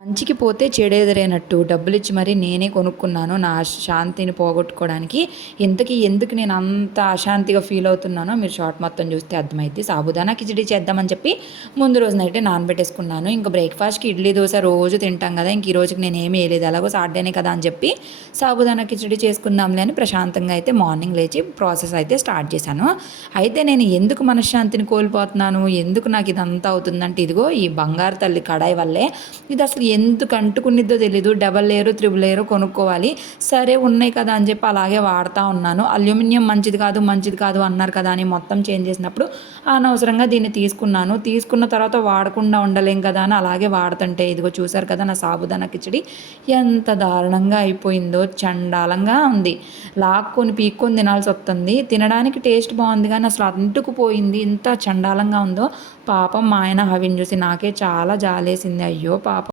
మంచికి పోతే చెడెదురైనట్టు. డబ్బులు ఇచ్చి మరీ నేనే కొనుక్కున్నాను. నా శాంతిని పోగొట్టుకోవడానికి ఇంతకీ ఎందుకు నేను అంత అశాంతిగా ఫీల్ అవుతున్నానో మీరు షార్ట్ మొత్తం చూస్తే అర్థమైతే సాబుదానా కిచడీ చేద్దామని చెప్పి ముందు రోజు నైటే నానబెట్టేసుకున్నాను. ఇంకా బ్రేక్ఫాస్ట్కి ఇడ్లీ దోశ రోజు తింటాం కదా ఇంక ఈ రోజుకి నేను ఏమీ వేయలేదు. ఎలాగో సాటర్డేనే కదా అని చెప్పి సాబుదానా కిచడీ చేసుకుందాంలే అని ప్రశాంతంగా అయితే మార్నింగ్ లేచి ప్రాసెస్ అయితే స్టార్ట్ చేశాను. అయితే నేను ఎందుకు మనశ్శాంతిని కోల్పోతున్నాను? ఎందుకు నాకు ఇదంతా అవుతుందంటే ఇదిగో ఈ బంగారు తల్లి కడాయి వల్లే. ఇది అసలు ఎందుకు అంటుకునిద్దో తెలీదు. డబల్ లేయర్ త్రిబుల్ లేయర్ కొనుక్కోవాలి. సరే ఉన్నాయి కదా అని చెప్పి అలాగే వాడుతూ ఉన్నాను. అల్యూమినియం మంచిది కాదు మంచిది కాదు అన్నారు కదా అని మొత్తం చేంజ్ చేసినప్పుడు అనవసరంగా దీన్ని తీసుకున్నాను. తీసుకున్న తర్వాత వాడకుండా ఉండలేం కదా అని అలాగే వాడుతుంటే ఇదిగో చూసారు కదా నా సాబుదానా కిచడి ఎంత దారుణంగా అయిపోయిందో చండాలంగా ఉంది. లాక్కొని పీక్కొని తినాల్సి వస్తుంది. తినడానికి టేస్ట్ బాగుంది కానీ అసలు అంటుకుపోయింది ఇంత చండాలంగా ఉందో. పాపం మా ఆయన హవిని చూసి నాకే చాలా జాలేసింది. అయ్యో పాపం.